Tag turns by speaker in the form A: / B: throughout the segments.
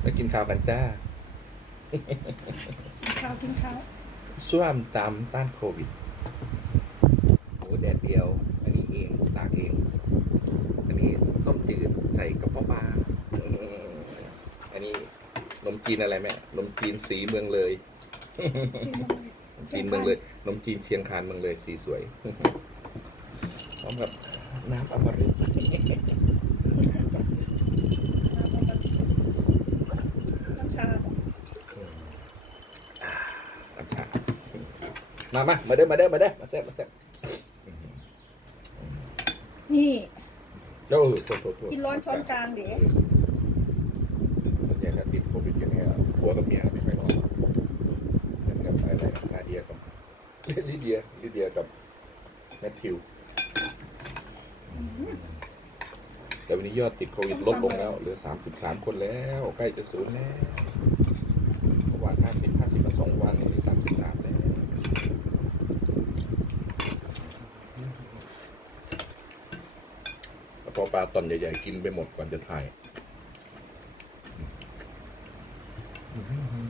A: แล้วกินข้าวกันจ้า
B: กินข้าวกินข้าว
A: ส้วมตามต้านโควิดหมูแดดเดียว อันนี้เองตากเอง อันนี้ต้มจืดใส่กระเพาะปลาอืมอันนี้นมจีนอะไรแม่นมจีนสีเมืองเลย
B: กินลงไป
A: นมจีนเมืองเลยนมจีนเชียงคานเมืองเลยสีสวยพร้อมกับน้ำอมฤต
B: น้ำชาบอก
A: น้ำชา มามามาเด้อมาเด้อมาเด้อมาแซ่บมาแซ่บ
B: นี่
A: เจ้าเออโทษโทษโทษ
B: กินร้อนช้อนกลางเดี๋ยว
A: ส่วนใหญ่ถ้าติดโควิดอย่างเงี้ยผัวกับเมียไม่ค่อยรอดเหมือนกับอะไรนาเดียกับลิเดียลิเดียกับแมทธิวแต่วันนี้ยอดติดโควิดลดลงแล้วเหลือสามสิบสามคนแล้ว ใกล้จะศูนย์แล้วเมื่อ วานห้าสิบห้าสิบมาสองวันวันนี้สามสิบสามแล้วแล้วพอปลาตอนใหญ่ๆกินไปหมดก่อนจะถ่าย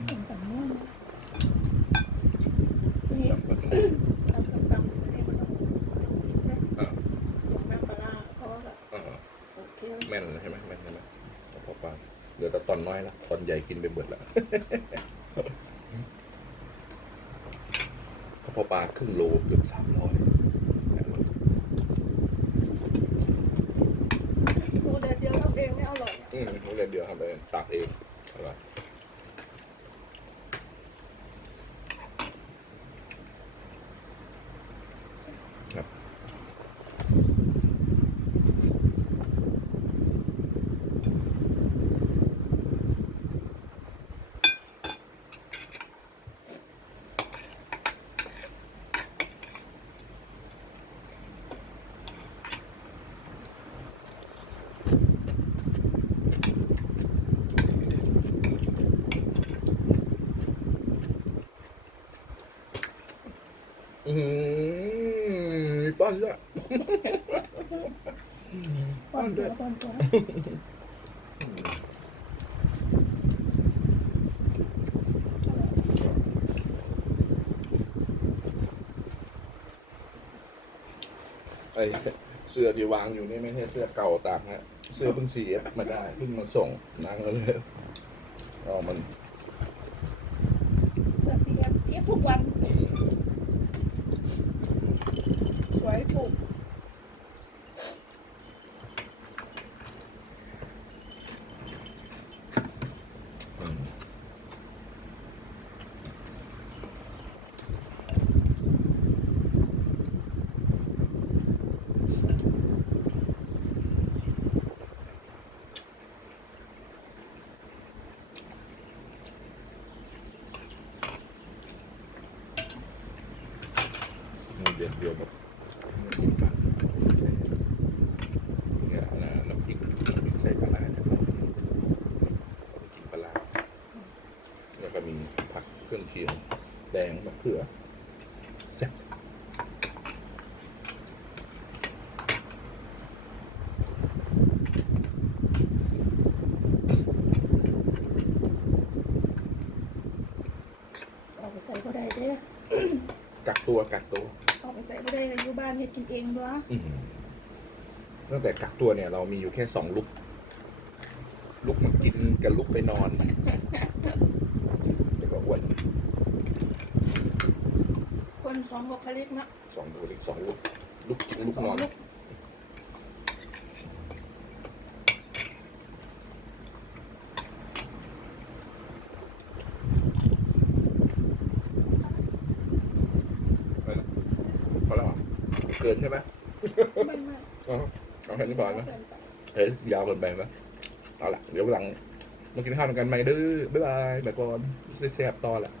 B: กินแต่ม่วงนี่
A: จำก็ต้อง
B: ทำกับตำไม่ได้ก็ต้องชิมนะ
A: อ่า
B: ลองน้ำปลาร้าเพราะว่าแบบ
A: อ่า
B: โอเค
A: แม่นใช่ไหมแม่นใช่ไหมแล้วพอปลาเหลือแต่ตอนน้อยละตอนใหญ่กินไปหมดแล้ว พอปลาครึ่งโลเกือบสามร้อย
B: โอ้เดี๋ยวเดียวทำเองไม่อร่อยอะ
A: อืมโรงเรียนเดียวทำเองตักเองอะไรครั อืมป้อนด้วย
B: ป้อนตัวป้อนตัว
A: ไอเสื้อที่วางอยู่นี่ไม่ใช่เสื้อเก่าตากฮะเสื้อเพิ่งสีมาได้เพิ่งมาส่งนางก็เลยเอามัน
B: เสื้อสีแดงสีทุกวัน
A: อืม
B: สวย
A: เดียวเดียวกับกิน ปลาเนี่ แล้วก็มีผักเครื่องเคียงแดงมะเขือแซ่บ
B: เอาไปใส่ก็ได้เด้
A: กักตัวกักตัว
B: เอาไปใส่ก็ได้อยู่บ้านเฮ็ดกินเองด้วย
A: อืมตั้งแต่กักตัวเนี่ย เรามีอยู่แค่สองลุก ลุกมากินกับลุกไปนอนแล้วก็อ้วน
B: คนสองบุคลิกนะ
A: สองลุกสองลุกลุกกินลุกนอน
B: ลูก
A: พอแล้วเหรอ เกินใช่ไหม
B: ไม่ไม่
A: อ๋อเอาแค่นี้พอไหม
B: เกินไป
A: เฮ้ยยาวเกินไปไหมเอาละเดี๋ยววันหลังมากินข้าวกันใหม่เด้อบ๊ายบายแบบก่อนแซ่บๆต่อแหละ